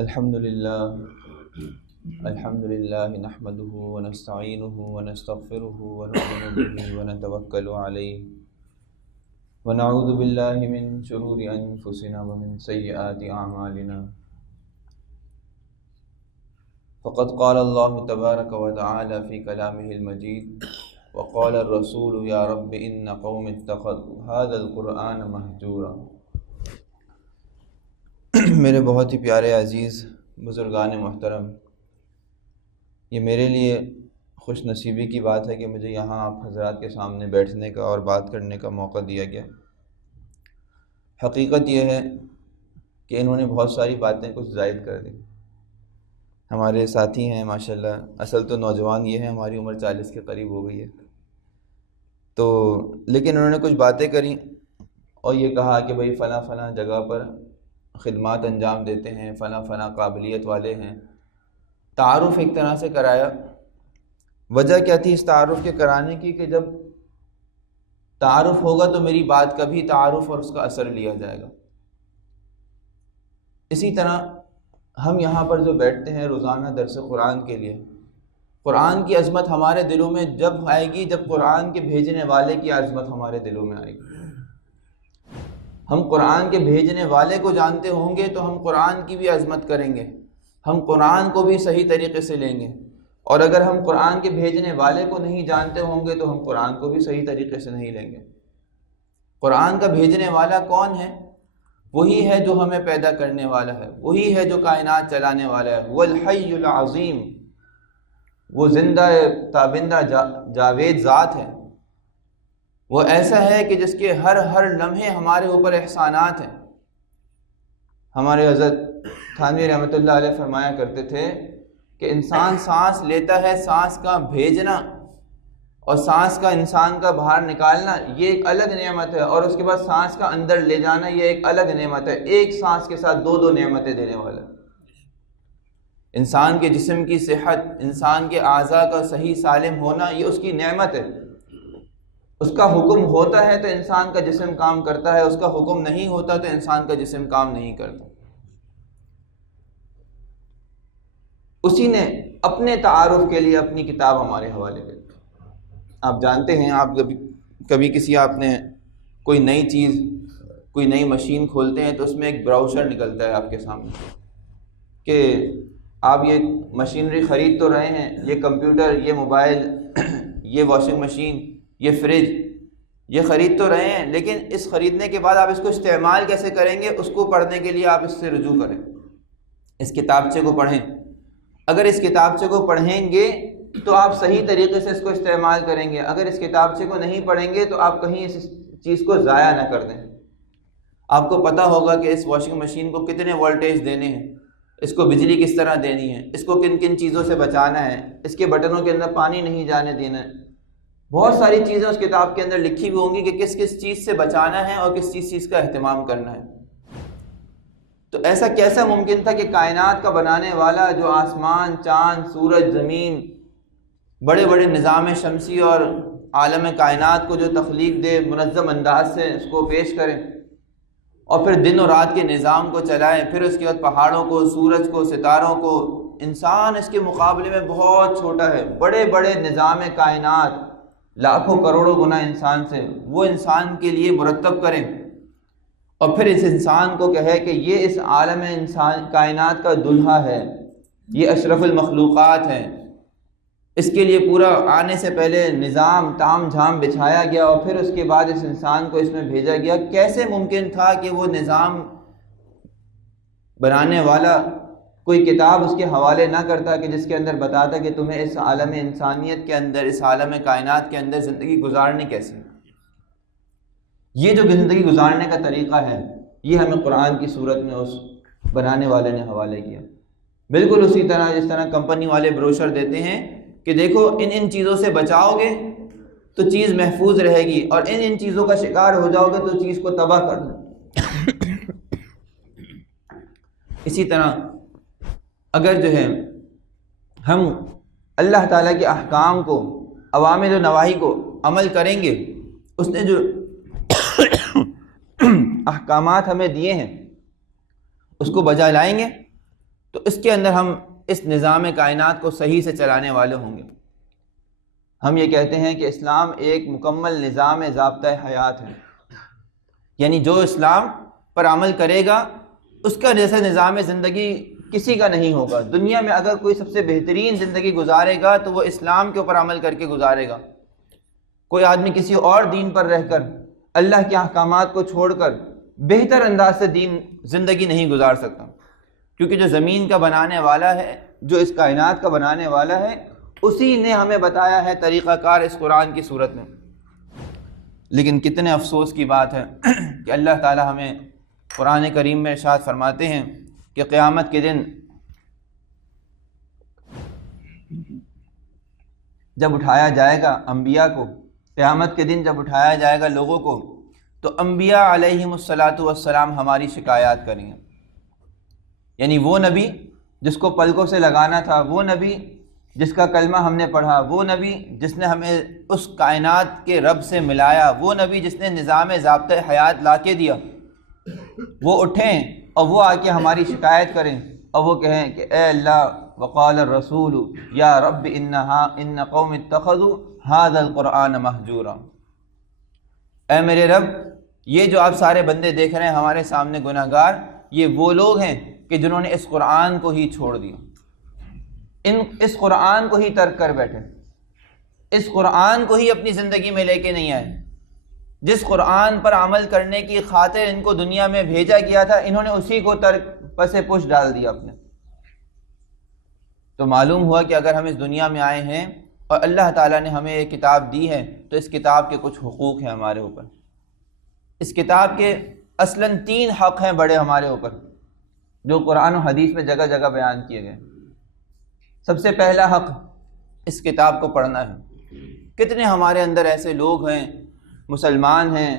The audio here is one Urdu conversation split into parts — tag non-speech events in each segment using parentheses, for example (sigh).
الحمد لله. الحمد لله نحمده ونستعينه ونستغفره ونؤمن به ونتوكل عليه. ونعوذ بالله من شرور أنفسنا ومن سيئات أعمالنا. فقد قال الله تبارك وتعالى في كلامه المجيد وقال الرسول يا رب إن قوم اتخذوا هذا القرآن مهجورا. میرے بہت ہی پیارے عزیز، بزرگان محترم، یہ میرے لیے خوش نصیبی کی بات ہے کہ مجھے یہاں آپ حضرات کے سامنے بیٹھنے کا اور بات کرنے کا موقع دیا گیا۔ حقیقت یہ ہے کہ انہوں نے بہت ساری باتیں کچھ زائد کر دیں۔ ہمارے ساتھی ہیں، ماشاءاللہ، اصل تو نوجوان یہ ہیں، ہماری عمر چالیس کے قریب ہو گئی ہے۔ تو، لیکن انہوں نے کچھ باتیں کریں اور یہ کہا کہ بھئی فلاں فلاں جگہ پر خدمات انجام دیتے ہیں، فلاں فلاں قابلیت والے ہیں۔ تعارف ایک طرح سے کرایا۔ وجہ کیا تھی اس تعارف کے کرانے کی کہ جب تعارف ہوگا تو میری بات کا بھی تعارف اور اس کا اثر لیا جائے گا۔ اسی طرح ہم یہاں پر جو بیٹھتے ہیں روزانہ درس قرآن کے لیے، قرآن کی عظمت ہمارے دلوں میں جب آئے گی، جب قرآن کے بھیجنے والے کی عظمت ہمارے دلوں میں آئے گی۔ ہم قرآن کے بھیجنے والے کو جانتے ہوں گے تو ہم قرآن کی بھی عظمت کریں گے۔ ہم قرآن کو بھی صحیح طریقے سے لیں گے۔ اور اگر ہم قرآن کے بھیجنے والے کو نہیں جانتے ہوں گے تو ہم قرآن کو بھی صحیح طریقے سے نہیں لیں گے۔ قرآن کا بھیجنے والا کون ہے؟ وہی ہے جو ہمیں پیدا کرنے والا ہے۔ وہی ہے جو کائنات چلانے والا ہے۔ وہ الحی العظیم۔ وہ زندہ تابندہ جاوید ذات ہے۔ وہ ایسا ہے کہ جس کے ہر ہر لمحے ہمارے اوپر احسانات ہیں۔ ہمارے حضرت تھانوی رحمۃ اللہ علیہ فرمایا کرتے تھے کہ انسان سانس لیتا ہے سانس کا بھیجنا اور سانس کا انسان کا باہر نکالنا یہ ایک الگ نعمت ہے اور اس کے بعد سانس کا اندر لے جانا یہ ایک الگ نعمت ہے۔ ایک سانس کے ساتھ دو دو نعمتیں دینے والا۔ انسان کے جسم کی صحت، انسان کے اعضاء کا صحیح سالم ہونا یہ اس کی نعمت ہے۔ اس کا حکم ہوتا ہے تو انسان کا جسم کام کرتا ہے، اس کا حکم نہیں ہوتا تو انسان کا جسم کام نہیں کرتا۔ اسی نے اپنے تعارف کے لیے اپنی کتاب ہمارے حوالے کر آپ جانتے ہیں، آپ کبھی کبھی کسی آپ نے کوئی نئی چیز، کوئی نئی مشین کھولتے ہیں تو اس میں ایک براؤزر نکلتا ہے آپ کے سامنے کہ آپ یہ مشینری خرید تو رہے ہیں، یہ کمپیوٹر، یہ موبائل، یہ واشنگ مشین یہ فریج، یہ خرید تو رہے ہیں، لیکن اس خریدنے کے بعد آپ اس کو استعمال کیسے کریں گے، اس کو پڑھنے کے لیے آپ اس سے رجوع کریں۔ اس کتابچے کو پڑھیں۔ اگر اس کتابچے کو پڑھیں گے تو آپ صحیح طریقے سے اس کو استعمال کریں گے۔ اگر اس کتابچے کو نہیں پڑھیں گے تو آپ کہیں اس چیز کو ضائع نہ کر دیں۔ آپ کو پتہ ہوگا کہ اس واشنگ مشین کو کتنے وولٹیج دینے ہیں۔ اس کو بجلی کس طرح دینی ہے؟ اس کو کن کن چیزوں سے بچانا ہے؟ اس کے بٹنوں کے اندر پانی نہیں جانے دینا ہے۔ بہت ساری چیزیں اس کتاب کے اندر لکھی ہوئی ہوں گی کہ کس کس چیز سے بچانا ہے اور کس چیز چیز کا اہتمام کرنا ہے۔ تو ایسا کیسا ممکن تھا کہ کائنات کا بنانے والا جو آسمان، چاند، سورج، زمین، بڑے بڑے نظام شمسی اور عالم کائنات کو جو تخلیق دے، منظم انداز سے اس کو پیش کریں اور پھر دن و رات کے نظام کو چلائیں، پھر اس کے بعد پہاڑوں کو، سورج کو، ستاروں کو۔ انسان اس کے مقابلے میں بہت چھوٹا ہے، بڑے بڑے نظام کائنات۔ لاکھوں کروڑوں گنا انسان سے، وہ انسان کے لیے مرتب کریں۔ اور پھر اس انسان کو کہے کہ یہ اس عالم انسان، کائنات کا دلہا ہے۔ یہ اشرف المخلوقات ہیں۔ اس کے لیے پورا آنے سے پہلے نظام تام جھام بچھایا گیا اور پھر اس کے بعد اس انسان کو اس میں بھیجا گیا۔ کیسے ممکن تھا کہ وہ نظام بنانے والا کوئی کتاب اس کے حوالے نہ کرتا کہ جس کے اندر بتاتا کہ تمہیں اس عالم انسانیت کے اندر، اس عالم کائنات کے اندر زندگی گزارنی کیسی یہ جو زندگی گزارنے کا طریقہ ہے، یہ ہمیں قرآن کی صورت میں اس بنانے والے نے حوالے کیا۔ بالکل اسی طرح جس طرح کمپنی والے بروشر دیتے ہیں کہ دیکھو، ان ان چیزوں سے بچاؤ گے تو چیز محفوظ رہے گی اور ان ان چیزوں کا شکار ہو جاؤ گے تو چیز کو تباہ کر دو۔ (coughs) اسی طرح اگر جو ہے ہم اللہ تعالیٰ کے احکام کو عوام و نواحی کو عمل کریں گے، اس نے جو احکامات ہمیں دیے ہیں، اس کو بجا لائیں گے، تو اس کے اندر ہم اس نظام کائنات کو صحیح سے چلانے والے ہوں گے۔ ہم یہ کہتے ہیں کہ اسلام ایک مکمل نظام ضابطۂ حیات ہے۔ یعنی جو اسلام پر عمل کرے گا، اس کا جیسا نظام زندگی کسی کا نہیں ہوگا۔ دنیا میں اگر کوئی سب سے بہترین زندگی گزارے گا تو وہ اسلام کے اوپر عمل کر کے گزارے گا۔ کوئی آدمی کسی اور دین پر رہ کر اللہ کے احکامات کو چھوڑ کر بہتر انداز سے دین، زندگی نہیں گزار سکتا۔ کیونکہ جو زمین کا بنانے والا ہے، جو اس کائنات کا بنانے والا ہے، اسی نے ہمیں بتایا ہے طریقہ کار اس قرآن کی صورت میں۔ لیکن کتنے افسوس کی بات ہے کہ اللہ تعالی ہمیں قرآن کریم میں ارشاد فرماتے ہیں۔ کہ قیامت کے دن جب اٹھایا جائے گا انبیاء کو، قیامت کے دن جب اٹھایا جائے گا لوگوں کو، تو انبیاء علیہم السلاۃ والسلام ہماری شکایات کریں گے۔ یعنی وہ نبی جس کو پلکوں سے لگانا تھا، وہ نبی جس کا کلمہ ہم نے پڑھا، وہ نبی جس نے ہمیں اس کائنات کے رب سے ملایا، وہ نبی جس نے نظام ضابطۂ حیات لا کے دیا۔ وہ اٹھیں اور وہ آ کے ہماری شکایت کریں اور وہ کہیں کہ اے اللہ، وقال الرسول، یا رب انہا، ان قوم اتخذوا هذا القرآن محجورا اے میرے رب، یہ جو آپ سارے بندے دیکھ رہے ہیں، ہمارے سامنے گناہ گار یہ وہ لوگ ہیں کہ جنہوں نے اس قرآن کو ہی چھوڑ دیا۔ ان، اس قرآن کو ہی ترک کر بیٹھے۔ اس قرآن کو ہی اپنی زندگی میں لے کے نہیں آئے۔ جس قرآن پر عمل کرنے کی خاطر ان کو دنیا میں بھیجا گیا تھا، انہوں نے اسی کو ترک پس پش ڈال دیا اپنے۔ تو معلوم ہوا کہ اگر ہم اس دنیا میں آئے ہیں اور اللہ تعالیٰ نے ہمیں ایک کتاب دی ہے، تو اس کتاب کے کچھ حقوق ہیں ہمارے اوپر۔ اس کتاب کے اصلاً تین حق ہیں بڑے ہمارے اوپر، جو قرآن و حدیث میں جگہ جگہ بیان کیے گئے۔ سب سے پہلا حق اس کتاب کو پڑھنا ہے۔ کتنے ہمارے اندر ایسے لوگ ہیں مسلمان ہیں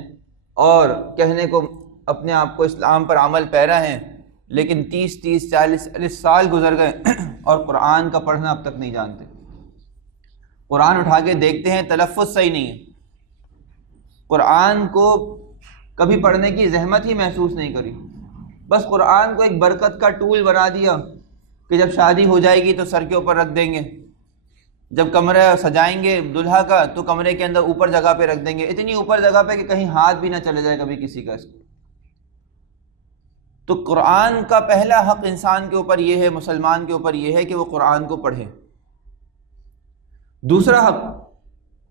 اور کہنے کو اپنے آپ کو اسلام پر عمل پیرا ہیں، لیکن تیس تیس، چالیس چالیس سال گزر گئے (clears throat) اور قرآن کا پڑھنا اب تک نہیں جانتے۔ قرآن اٹھا کے دیکھتے ہیں، تلفظ صحیح نہیں ہے۔ قرآن کو کبھی پڑھنے کی زحمت ہی محسوس نہیں کری۔ بس قرآن کو ایک برکت کا ٹول بنا دیا کہ جب شادی ہو جائے گی تو سر کے اوپر رکھ دیں گے۔ جب کمرہ سجائیں گے دلہا کا، تو کمرے کے اندر اوپر جگہ پہ رکھ دیں گے۔ اتنی اوپر جگہ پہ کہ کہیں ہاتھ بھی نہ چلے جائے کبھی کسی کا۔ اس کو تو قرآن کا پہلا حق انسان کے اوپر یہ ہے، مسلمان کے اوپر یہ ہے کہ وہ قرآن کو پڑھے۔ دوسرا حق،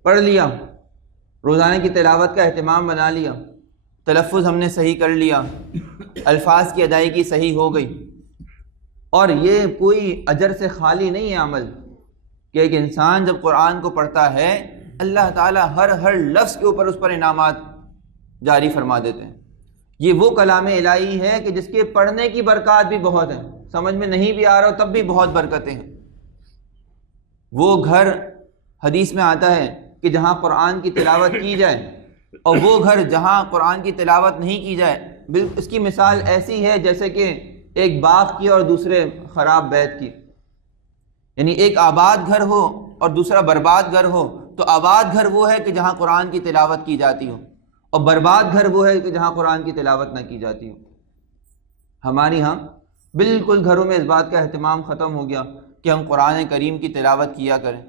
پڑھ لیا۔ روزانہ کی تلاوت کا اہتمام بنا لیا۔ تلفظ ہم نے صحیح کر لیا۔ الفاظ کی ادائیگی صحیح ہو گئی۔ اور یہ کوئی اجر سے خالی نہیں ہے عمل۔ کہ ایک انسان جب قرآن کو پڑھتا ہے، اللہ تعالیٰ ہر ہر لفظ کے اوپر اس پر انعامات جاری فرما دیتے ہیں۔ یہ وہ کلام الہی ہے کہ جس کے پڑھنے کی برکات بھی بہت ہیں سمجھ میں نہیں بھی آ رہا ہو تب بھی بہت برکتیں ہیں۔ وہ گھر حدیث میں آتا ہے کہ جہاں قرآن کی تلاوت کی جائے اور وہ گھر جہاں قرآن کی تلاوت نہیں کی جائے۔ بالکل اس کی مثال ایسی ہے جیسے کہ ایک باغ کی اور دوسرے خراب بیت کی۔ یعنی ایک آباد گھر ہو اور دوسرا برباد گھر ہو، تو آباد گھر وہ ہے کہ جہاں قرآن کی تلاوت کی جاتی ہو، اور برباد گھر وہ ہے کہ جہاں قرآن کی تلاوت نہ کی جاتی ہو۔ ہماری ہاں بالکل گھروں میں اس بات کا اہتمام ختم ہو گیا کہ ہم قرآن کریم کی تلاوت کیا کریں۔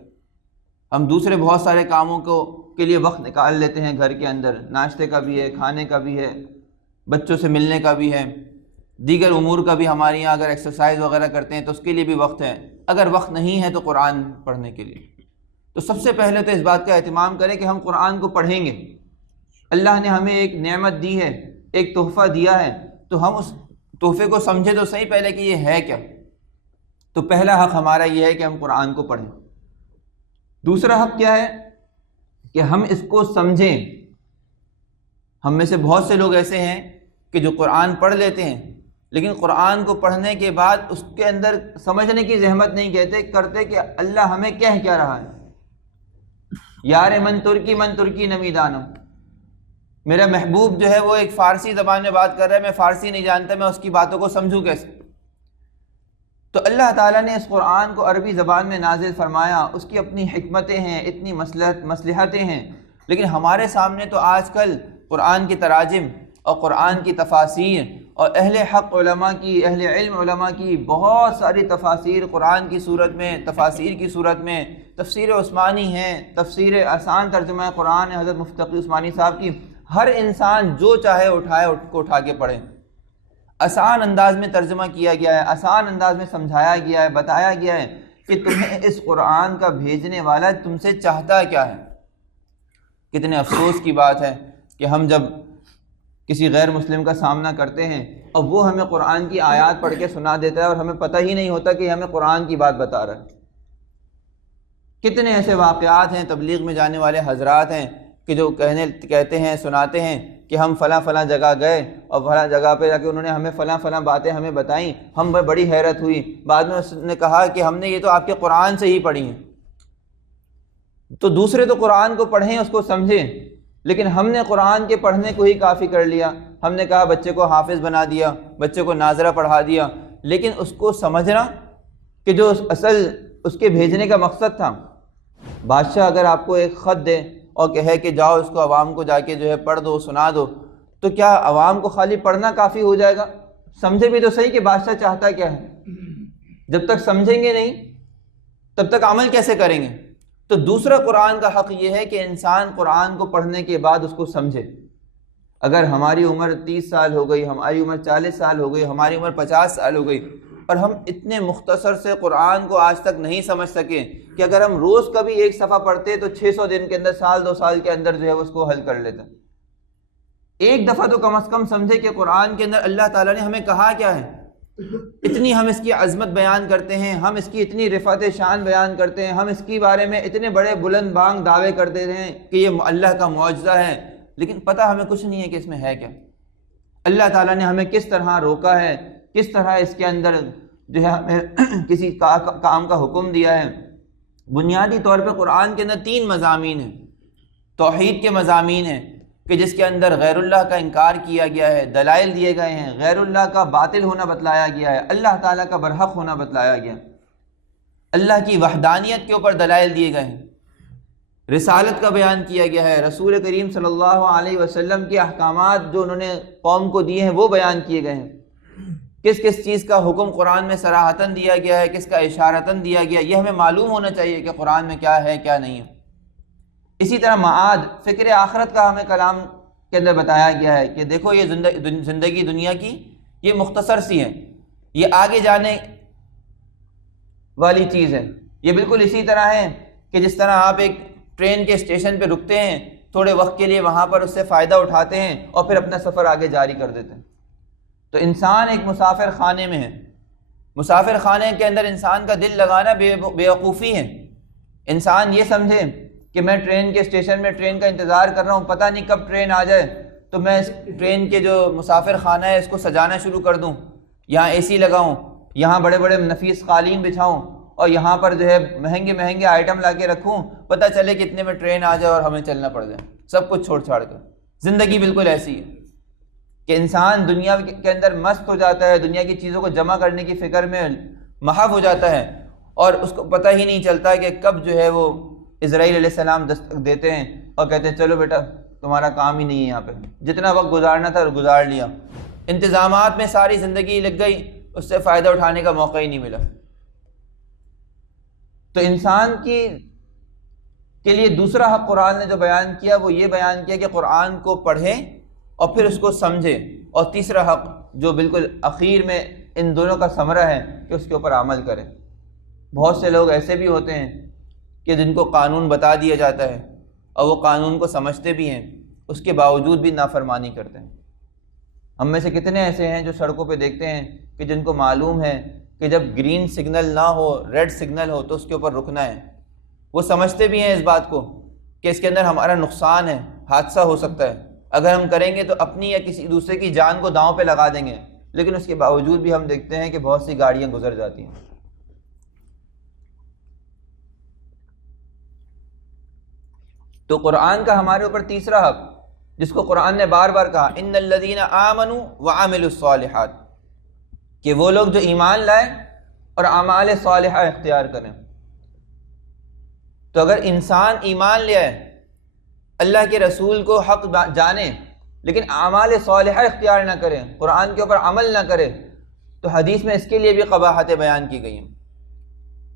ہم دوسرے بہت سارے کاموں کو کے لیے وقت نکال لیتے ہیں گھر کے اندر، ناشتے کا بھی ہے، کھانے کا بھی ہے، بچوں سے ملنے کا بھی ہے۔ دیگر امور کا بھی ہمارے یہاں اگر ایکسرسائز وغیرہ کرتے ہیں تو اس کے لیے بھی وقت ہے۔ اگر وقت نہیں ہے تو قرآن پڑھنے کے لیے۔ تو سب سے پہلے تو اس بات کا اہتمام کریں کہ ہم قرآن کو پڑھیں گے۔ اللہ نے ہمیں ایک نعمت دی ہے، ایک تحفہ دیا ہے۔ تو ہم اس تحفے کو سمجھے تو صحیح پہلے کہ یہ ہے کیا۔ تو پہلا حق ہمارا یہ ہے کہ ہم قرآن کو پڑھیں۔ دوسرا حق کیا ہے کہ ہم اس کو سمجھیں۔ ہم میں سے بہت سے لوگ ایسے ہیں کہ جو قرآن پڑھ لیتے ہیں لیکن قرآن کو پڑھنے کے بعد اس کے اندر سمجھنے کی زحمت نہیں کہتے کرتے کہ اللہ ہمیں کہہ کیا رہا ہے۔ یار من ترکی من ترکی نمی دانم۔ میرا محبوب جو ہے وہ ایک فارسی زبان میں بات کر رہا ہے میں فارسی نہیں جانتا میں اس کی باتوں کو سمجھوں کیسے؟ تو اللہ تعالیٰ نے اس قرآن کو عربی زبان میں نازل فرمایا اس کی اپنی حکمتیں ہیں اتنی مسلحت مصلحتیں ہیں۔ لیکن ہمارے سامنے تو آج کل قرآن کی تراجم اور قرآن کی تفاصیر اور اہل حق علماء کی، اہل علم علماء کی بہت ساری تفاصیر قرآن کی صورت میں تفاصیر کی صورت میں تفسیر عثمانی ہیں، تفسیر آسان ترجمہ قرآن حضرت مفتقی عثمانی صاحب کی۔ ہر انسان جو چاہے اٹھائے، اٹھ کو اٹھا کے پڑھیں آسان انداز میں ترجمہ کیا گیا ہے، آسان انداز میں سمجھایا گیا ہے، بتایا گیا ہے کہ تمہیں اس قرآن کا بھیجنے والا تم سے چاہتا کیا ہے۔ کتنے افسوس کی بات ہے کہ ہم جب کسی غیر مسلم کا سامنا کرتے ہیں اور وہ ہمیں قرآن کی آیات پڑھ کے سنا دیتا ہے اور ہمیں پتہ ہی نہیں ہوتا کہ ہمیں قرآن کی بات بتا رہا ہے۔ کتنے ایسے واقعات ہیں، تبلیغ میں جانے والے حضرات ہیں کہ جو کہنے، کہتے ہیں، سناتے ہیں کہ ہم فلاں فلاں جگہ گئے اور فلاں جگہ پہ جا کے انہوں نے ہمیں فلاں فلاں باتیں ہمیں بتائیں۔ ہم بڑی حیرت ہوئی۔ بعد میں اس نے کہا کہ ہم نے یہ تو آپ کے قرآن سے ہی پڑھی ہیں۔ تو دوسرے تو قرآن کو پڑھیں، اس کو سمجھیں۔ لیکن ہم نے قرآن کے پڑھنے کو ہی کافی کر لیا۔ ہم نے کہا بچے کو حافظ بنا دیا، بچے کو ناظرہ پڑھا دیا۔ لیکن اس کو سمجھنا کہ جو اصل اس کے بھیجنے کا مقصد تھا۔ بادشاہ اگر آپ کو ایک خط دے اور کہے کہ جاؤ اس کو عوام کو جا کے جو ہے پڑھ دو، سنا دو، تو کیا عوام کو خالی پڑھنا کافی ہو جائے گا؟ سمجھے بھی تو صحیح کہ بادشاہ چاہتا کیا ہے۔ جب تک سمجھیں گے نہیں، تب تک عمل کیسے کریں گے؟ تو دوسرا قرآن کا حق یہ ہے کہ انسان قرآن کو پڑھنے کے بعد اس کو سمجھے۔ اگر ہماری عمر تیس سال ہو گئی، ہماری عمر چالیس سال ہو گئی، ہماری عمر پچاس سال ہو گئی، اور ہم اتنے مختصر سے قرآن کو آج تک نہیں سمجھ سکے کہ اگر ہم روز کبھی ایک صفحہ پڑھتے تو چھ سو دن کے اندر، سال دو سال کے اندر جو ہے اس کو حل کر لیتے۔ ایک دفعہ تو کم از کم سمجھے کہ قرآن کے اندر اللہ تعالیٰ نے ہمیں کہا کیا ہے۔ اتنی ہم اس کی عظمت بیان کرتے ہیں، ہم اس کی اتنی رفت شان بیان کرتے ہیں، ہم اس کی بارے میں اتنے بڑے بلند بانگ دعوے کرتے ہیں کہ یہ اللہ کا معجزہ ہے۔ لیکن پتہ ہمیں کچھ نہیں ہے کہ اس میں ہے کیا۔ اللہ تعالیٰ نے ہمیں کس طرح روکا ہے، کس طرح اس کے اندر جو ہے ہمیں (clears throat) کسی کام کا حکم دیا ہے۔ بنیادی طور پہ قرآن کے اندر تین مضامین ہیں۔ توحید کے مضامین ہیں۔ کہ جس کے اندر غیر اللہ کا انکار کیا گیا ہے، دلائل دیے گئے ہیں، غیر اللہ کا باطل ہونا بتلایا گیا ہے، اللہ تعالیٰ کا برحق ہونا بتلایا گیا۔ ہے اللہ کی وحدانیت کے اوپر دلائل دیے گئے ہیں۔ رسالت کا بیان کیا گیا ہے۔ رسول کریم صلی اللہ علیہ وسلم کے احکامات جو انہوں نے قوم کو دیے ہیں، وہ بیان کیے گئے ہیں۔ کس کس چیز کا حکم قرآن میں سراہتاً دیا گیا ہے، کس کا اشارتاً دیا گیا، یہ ہمیں معلوم ہونا چاہیے کہ قرآن میں کیا ہے، کیا نہیں ہے۔ اسی طرح معاد، فکر آخرت کا ہمیں کلام کے اندر بتایا گیا ہے کہ دیکھو یہ زندگی دنیا کی، یہ مختصر سی ہے یہ آگے جانے والی چیز ہے یہ بالکل اسی طرح ہے کہ جس طرح آپ ایک ٹرین کے اسٹیشن پہ رکتے ہیں، تھوڑے وقت کے لیے وہاں پر اس سے فائدہ اٹھاتے ہیں اور پھر اپنا سفر آگے جاری کر دیتے ہیں۔ تو انسان ایک مسافر خانے میں ہے۔ مسافر خانے کے اندر انسان کا دل لگانا بے بیوقوفی ہے۔ انسان یہ سمجھے کہ میں ٹرین کے اسٹیشن میں ٹرین کا انتظار کر رہا ہوں، پتہ نہیں کب ٹرین آ جائے۔ تو میں اس ٹرین کے جو مسافر خانہ ہے، اس کو سجانا شروع کر دوں۔ یہاں اے سی لگاؤں، یہاں بڑے بڑے نفیس قالین بچھاؤں اور یہاں پر جو ہے مہنگے مہنگے آئٹم لا کے رکھوں، پتہ چلے کتنے میں ٹرین آ جائے اور ہمیں چلنا پڑ جائے۔ سب کچھ چھوڑ چھاڑ کر۔ زندگی بالکل ایسی ہے کہ انسان دنیا کے اندر مست ہو جاتا ہے، دنیا کی چیزوں کو جمع کرنے کی فکر میں محف ہو جاتا ہے اور اس کو پتہ ہی نہیں چلتا کہ کب جو ہے وہ اسرائیل علیہ السلام دستک دیتے ہیں اور کہتے ہیں، چلو بیٹا، تمہارا کام ہی نہیں ہے یہاں پہ۔ جتنا وقت گزارنا تھا گزار لیا۔ انتظامات میں ساری زندگی لگ گئی، اس سے فائدہ اٹھانے کا موقع ہی نہیں ملا۔ تو انسان کی کے لیے دوسرا حق قرآن نے جو بیان کیا، وہ یہ بیان کیا کہ قرآن کو پڑھیں اور پھر اس کو سمجھیں۔ اور تیسرا حق، جو بالکل اخیر میں ان دونوں کا ثمرہ ہے، کہ اس کے اوپر عمل کریں۔ بہت سے لوگ ایسے بھی ہوتے ہیں کہ جن کو قانون بتا دیا جاتا ہے اور وہ قانون کو سمجھتے بھی ہیں، اس کے باوجود بھی نافرمانی کرتے ہیں۔ ہم میں سے کتنے ایسے ہیں جو سڑکوں پہ دیکھتے ہیں کہ جن کو معلوم ہے کہ جب گرین سگنل نہ ہو، ریڈ سگنل ہو تو اس کے اوپر رکنا ہے۔ وہ سمجھتے بھی ہیں اس بات کو کہ اس کے اندر ہمارا نقصان ہے، حادثہ ہو سکتا ہے۔ اگر ہم کریں گے تو اپنی یا کسی دوسرے کی جان کو داؤں پہ لگا دیں گے۔ لیکن اس کے باوجود بھی ہم دیکھتے ہیں کہ بہت سی گاڑیاں گزر جاتی ہیں۔ تو قرآن کا ہمارے اوپر تیسرا حق، جس کو قرآن نے بار بار کہا، ان الدین آمن و عامل الصالحات کہ وہ لوگ جو ایمان لائے اور اعمال صالحہ اختیار کریں۔ تو اگر انسان ایمان لے آئے، اللہ کے رسول کو حق جانے، لیکن اعمال صالحہ اختیار نہ کرے قرآن کے اوپر عمل نہ کرے، تو حدیث میں اس کے لیے بھی قباحتیں بیان کی گئی ہیں۔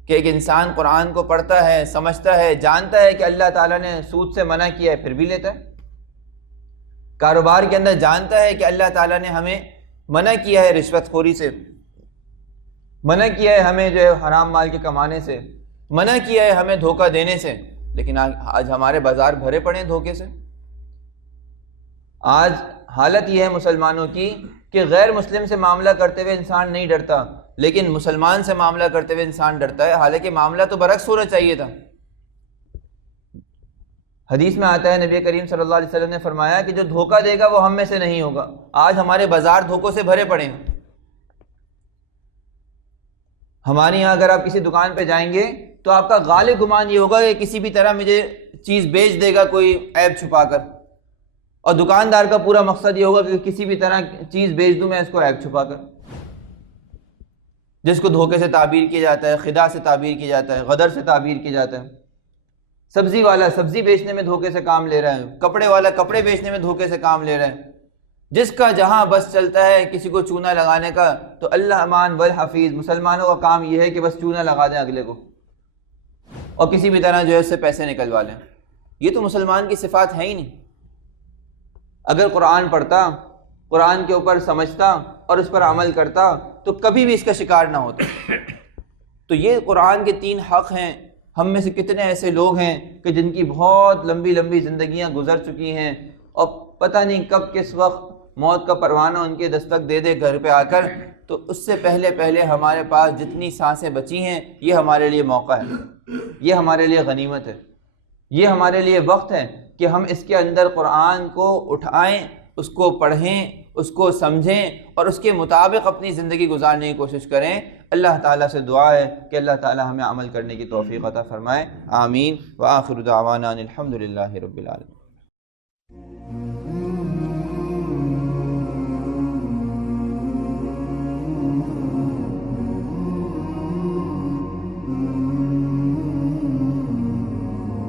کہ ایک انسان قرآن کو پڑھتا ہے، سمجھتا ہے، جانتا ہے کہ اللہ تعالیٰ نے سود سے منع کیا ہے، پھر بھی لیتا ہے۔ کاروبار کے اندر جانتا ہے کہ اللہ تعالیٰ نے ہمیں منع کیا ہے رشوت خوری سے۔ منع کیا ہے ہمیں جو ہے حرام مال کے کمانے سے۔ منع کیا ہے ہمیں دھوکہ دینے سے۔ لیکن آج ہمارے بازار بھرے پڑے ہیں دھوکے سے۔ آج حالت یہ ہے مسلمانوں کی کہ غیر مسلم سے معاملہ کرتے ہوئے انسان نہیں ڈرتا۔ لیکن مسلمان سے معاملہ کرتے ہوئے انسان ڈرتا ہے۔ حالانکہ معاملہ تو برعکس ہونا چاہیے تھا۔ حدیث میں آتا ہے، نبی کریم صلی اللہ علیہ وسلم نے فرمایا کہ جو دھوکہ دے گا وہ ہم میں سے نہیں ہوگا۔ آج ہمارے بازار دھوکوں سے بھرے پڑے ہیں۔ ہمارے یہاں اگر آپ کسی دکان پہ جائیں گے تو آپ کا غالب گمان یہ ہوگا کہ کسی بھی طرح مجھے چیز بیچ دے گا کوئی ایپ چھپا کر۔ اور دکاندار کا پورا مقصد یہ ہوگا کہ کسی بھی طرح چیز بیچ دوں، میں اس کو ایپ چھپا کر۔ جس کو دھوکے سے تعبیر کیا جاتا ہے، خدا سے تعبیر کیا جاتا ہے، غدر سے تعبیر کیا جاتا ہے۔ سبزی والا سبزی بیچنے میں دھوکے سے کام لے رہا ہے، کپڑے والا کپڑے بیچنے میں دھوکے سے کام لے رہا ہے۔ جس کا جہاں بس چلتا ہے کسی کو چونا لگانے کا، تو اللہ امان والحفیظ، مسلمانوں کا کام یہ ہے کہ بس چونا لگا دیں اگلے کو۔ اور کسی بھی طرح جو ہے اس سے پیسے نکلوا لیں۔ یہ تو مسلمان کی صفات ہے ہی نہیں۔ اگر قرآن پڑھتا، قرآن کے اوپر سمجھتا اور اس پر عمل کرتا تو کبھی بھی اس کا شکار نہ ہوتا۔ تو یہ قرآن کے تین حق ہیں۔ ہم میں سے کتنے ایسے لوگ ہیں کہ جن کی بہت لمبی لمبی زندگیاں گزر چکی ہیں اور پتہ نہیں کب کس وقت موت کا پروانہ ان کے دستک دے دے گھر پہ آ کر۔ تو اس سے پہلے پہلے ہمارے پاس جتنی سانسیں بچی ہیں، یہ ہمارے لیے موقع ہے۔ یہ ہمارے لیے غنیمت ہے۔ یہ ہمارے لیے وقت ہے کہ ہم اس کے اندر قرآن کو اٹھائیں، اس کو پڑھیں اس کو سمجھیں اور اس کے مطابق اپنی زندگی گزارنے کی کوشش کریں۔ اللہ تعالیٰ سے دعا ہے کہ اللہ تعالیٰ ہمیں عمل کرنے کی توفیق عطا فرمائے۔ آمین۔ و آخر دعوانا الحمد للہ رب العالمين